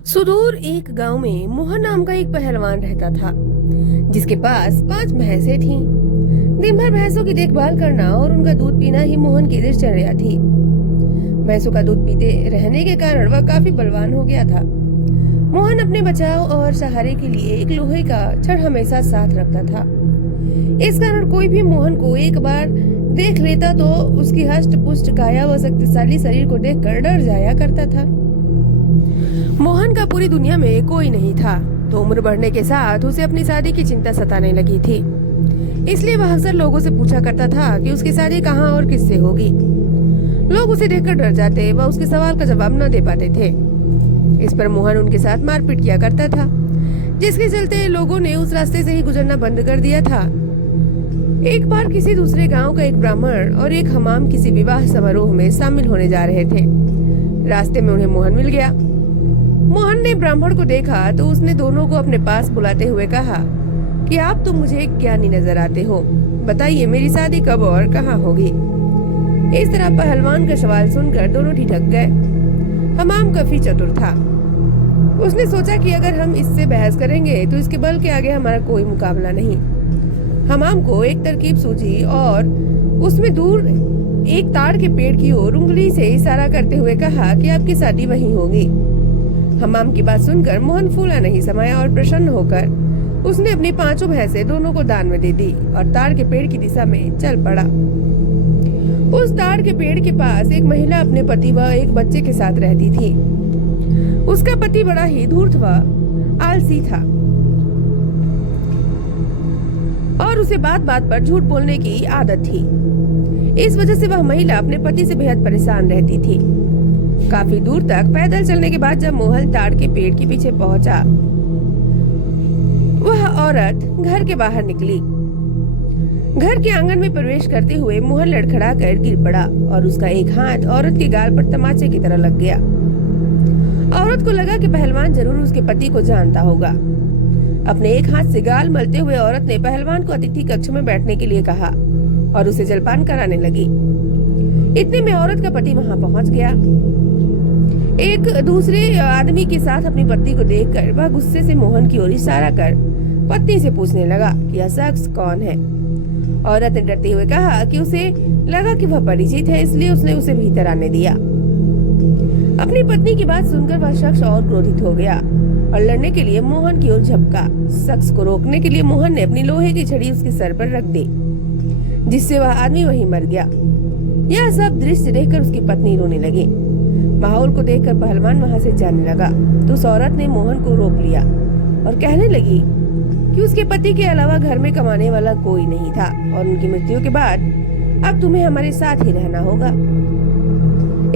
सुदूर एक गांव में मोहन नाम का एक पहलवान रहता था, जिसके पास 5 भैंसें थीं। दिन भर भैंसों की देखभाल करना और उनका दूध पीना ही मोहन की दिनचर्या थी। भैंसों का दूध पीते रहने के कारण वह काफी बलवान हो गया था। मोहन अपने बचाव और सहारे के लिए एक लोहे का छड़ हमेशा साथ रखता था। इस कारण कोई भी मोहन को एक बार देख लेता तो उसकी हष्ट पुष्ट काया व शक्तिशाली शरीर को देखकर डर जाया करता था। मोहन का पूरी दुनिया में कोई नहीं था, तो उम्र बढ़ने के साथ उसे अपनी शादी की चिंता सताने लगी थी। इसलिए वह अक्सर लोगों से पूछा करता था कि उसकी शादी कहाँ और किससे होगी। लोग उसे देखकर डर जाते व उसके सवाल का जवाब न दे पाते थे। इस पर मोहन उनके साथ मारपीट किया करता था, जिसके चलते लोगों ने उस रास्ते से ही गुजरना बंद कर दिया था। एक बार किसी दूसरे गांव का एक ब्राह्मण और एक हमाम किसी विवाह समारोह में शामिल होने जा रहे थे। रास्ते में उन्हें मोहन मिल गया। मोहन ने ब्राह्मण को देखा तो उसने दोनों को अपने पास बुलाते हुए कहा कि आप तो मुझे ज्ञानी नजर आते हो, बताइए मेरी शादी कब और कहाँ होगी। इस तरह पहलवान का सवाल सुनकर दोनों ठिठक गए। हमाम काफी चतुर था। उसने सोचा कि अगर हम इससे बहस करेंगे तो इसके बल के आगे हमारा कोई मुकाबला नहीं। हमाम को एक तरकीब सूझी और उसमें दूर एक ताड़ के पेड़ की ओर उंगली से इशारा करते हुए कहा कि आपकी शादी वहीं होगी। हमाम की बात सुनकर मोहन फूला नहीं समाया और प्रसन्न होकर उसने अपनी 5 भैंसें दोनों को दान में दे दी और ताड़ के पेड़ की दिशा में चल पड़ा। उस ताड़ के पेड़ के पास एक महिला अपने पति व एक बच्चे के साथ रहती थी। उसका पति बड़ा ही धूर्त व आलसी था और उसे बात बात पर झूठ बोलने की आदत थी। इस वजह से वह महिला अपने पति से बेहद परेशान रहती थी। काफी दूर तक पैदल चलने के बाद जब मोहन ताड़ के पेड़ के पीछे पहुंचा, वह औरत घर के बाहर निकली। घर के आंगन में प्रवेश करते हुए मोहन लड़खड़ा कर गिर पड़ा और उसका एक हाथ औरत के गाल पर तमाचे की तरह लग गया। औरत को लगा कि पहलवान जरूर उसके पति को जानता होगा। अपने एक हाथ से गाल मलते हुए औरत ने पहलवान को अतिथि कक्ष में बैठने के लिए कहा और उसे जलपान कराने लगी। इतने में औरत का पति वहां पहुंच गया। एक दूसरे आदमी के साथ अपनी पत्नी को देखकर वह गुस्से से मोहन की ओर इशारा कर पत्नी से पूछने लगा कि यह शख्स कौन है। औरत ने डरते हुए कहा कि उसे लगा कि वह परिचित है, इसलिए उसने उसे भीतर आने दिया। अपनी पत्नी की बात सुनकर वह शख्स और क्रोधित हो गया और लड़ने के लिए मोहन की ओर झपका। शख्स को रोकने के लिए मोहन ने अपनी लोहे की छड़ी उसके सर पर रख दी, जिससे वह आदमी वहीं मर गया। यह सब दृश्य देखकर उसकी पत्नी रोने लगी। माहौल को देखकर पहलवान वहां से जाने लगा तो उस औरत ने मोहन को रोक लिया और कहने लगी कि उसके पति के अलावा घर में कमाने वाला कोई नहीं था और उनकी मृत्यु के बाद अब तुम्हें हमारे साथ ही रहना होगा।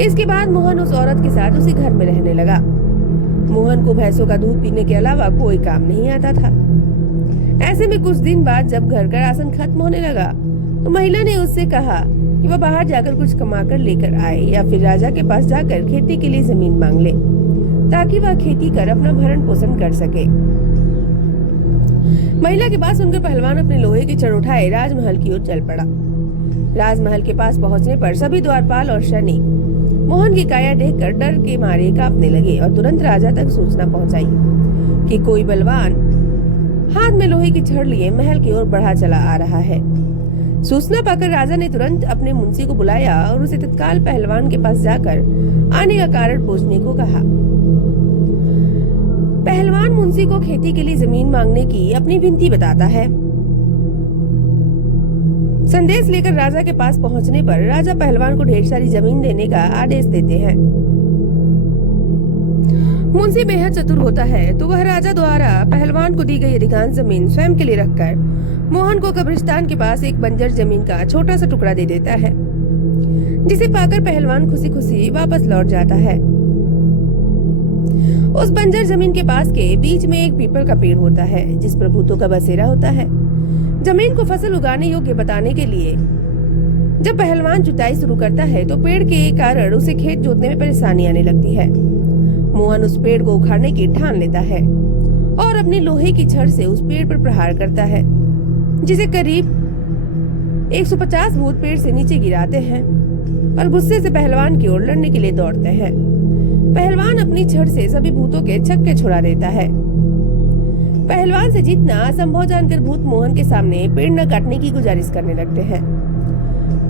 इसके बाद मोहन उस औरत के साथ उसी घर में रहने लगा। मोहन को भैंसों का दूध पीने के अलावा कोई काम नहीं आता था। ऐसे में कुछ दिन बाद जब घर का राशन खत्म होने लगा तो महिला ने उससे कहा कि वह बाहर जाकर कुछ कमा कर लेकर आए या फिर राजा के पास जाकर खेती के लिए जमीन मांग ले, ताकि वह खेती कर अपना भरण पोषण कर सके। महिला की बात सुनकर पहलवान अपने लोहे की छड़ उठाए राजमहल की ओर चल पड़ा। राजमहल के पास पहुंचने पर सभी द्वारपाल और सैनिक मोहन की काया देखकर डर के मारे कांपने लगे और तुरंत राजा तक सूचना पहुंचाई कि कोई बलवान हाथ में लोहे की छड़ लिए महल की ओर बढ़ा चला आ रहा है। सूचना पाकर राजा ने तुरंत अपने मुंशी को बुलाया और उसे तत्काल पहलवान के पास जाकर आने का कारण पूछने को कहा। पहलवान मुंशी को खेती के लिए जमीन मांगने की अपनी विनती बताता है। संदेश लेकर राजा के पास पहुंचने पर राजा पहलवान को ढेर सारी जमीन देने का आदेश देते हैं। मुंशी बेहद चतुर होता है तो वह राजा द्वारा पहलवान को दी गई अधिकांश जमीन स्वयं के लिए रखकर मोहन को कब्रिस्तान के पास एक बंजर जमीन का छोटा सा टुकड़ा दे देता है, जिसे पाकर पहलवान खुशी खुशी वापस लौट जाता है। उस बंजर जमीन के पास के बीच में एक पीपल का पेड़ होता है, जिस पर भूतों का बसेरा होता है। जमीन को फसल उगाने योग्य बताने के लिए जब पहलवान जुताई शुरू करता है तो पेड़ के कारण उसे खेत जोतने में परेशानी आने लगती है। मोहन उस पेड़ को उखाड़ने की ठान लेता है और अपनी लोहे की छड़ से उस पेड़ पर प्रहार करता है, जिसे करीब 150 भूत पेड़ से नीचे गिराते हैं और गुस्से से पहलवान की ओर लड़ने के लिए दौड़ते हैं। पहलवान अपनी छड़ से सभी भूतों के छक्के छुड़ा देता है। पहलवान से जीतना असंभव जानकर भूत मोहन के सामने पेड़ न काटने की गुजारिश करने लगते हैं।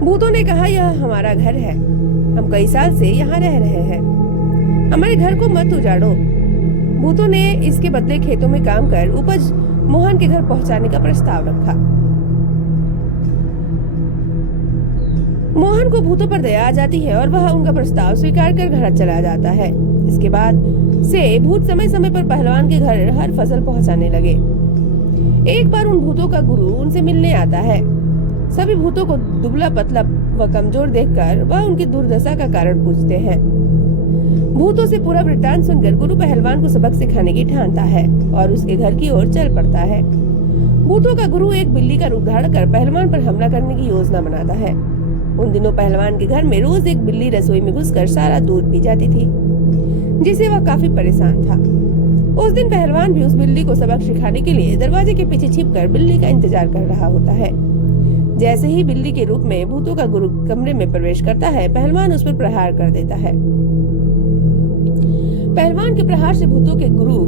भूतों ने कहा, यह हमारा घर है, हम कई साल से यहाँ रह रहे हैं, हमारे घर को मत उजाड़ो। भूतों ने इसके बदले खेतों में काम कर उपज मोहन के घर पहुंचाने का प्रस्ताव रखा। मोहन को भूतों पर दया आ जाती है और वह उनका प्रस्ताव स्वीकार कर घर चला जाता है। इसके बाद से भूत समय समय पर पहलवान के घर हर फसल पहुंचाने लगे। एक बार उन भूतों का गुरु उनसे मिलने आता है। सभी भूतों को दुबला पतला व कमजोर देखकर वह उनकी दुर्दशा का कारण पूछते हैं। भूतों से पूरा वृत्तांत सुनकर गुरु पहलवान को सबक सिखाने की ठानता है और उसके घर की ओर चल पड़ता है। भूतों का गुरु एक बिल्ली का रूप धारण कर पहलवान पर हमला करने की योजना बनाता है। उन दिनों पहलवान के घर में रोज एक बिल्ली रसोई में घुसकर सारा दूध पी जाती थी, जिससे वह काफी परेशान था। उस दिन पहलवान भी उस बिल्ली को सबक सिखाने के लिए दरवाजे के पीछे छिपकर बिल्ली का इंतजार कर रहा होता है। जैसे ही बिल्ली के रूप में भूतों का गुरु कमरे में प्रवेश करता है, पहलवान उस पर प्रहार कर देता है। पहलवान के प्रहार से भूतों के गुरु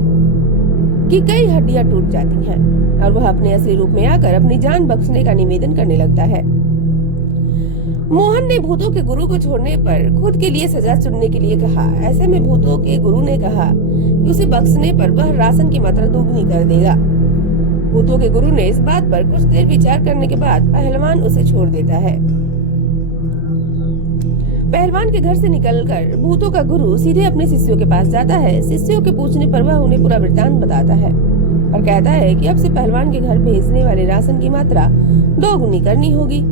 की कई हड्डियां टूट जाती हैं और वह अपने असली रूप में आकर अपनी जान बख्शने का निवेदन करने लगता है। मोहन ने भूतों के गुरु को छोड़ने पर खुद के लिए सजा चुनने के लिए कहा। ऐसे में भूतों के गुरु ने कहा कि उसे बख्शने पर वह राशन की मात्रा दोगुनी कर देगा। भूतों के गुरु ने इस बात पर कुछ देर विचार करने के बाद पहलवान उसे छोड़ देता है। पहलवान के घर से निकलकर भूतों का गुरु सीधे अपने शिष्यों के पास जाता है। शिष्यों के पूछने पर वह उन्हें पूरा वृत्तांत बताता है और कहता है कि अब से पहलवान के घर भेजने वाले राशन की मात्रा दोगुनी करनी होगी।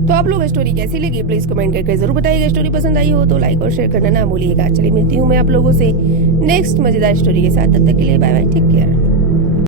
तो आप लोग स्टोरी कैसी लगी प्लीज कमेंट करके जरूर बताइएगा। स्टोरी पसंद आई हो तो लाइक और शेयर करना ना भूलिएगा। चलिए मिलती हूँ मैं आप लोगों से नेक्स्ट मजेदार स्टोरी के साथ। तब तक के लिए बाय बाय, टेक केयर।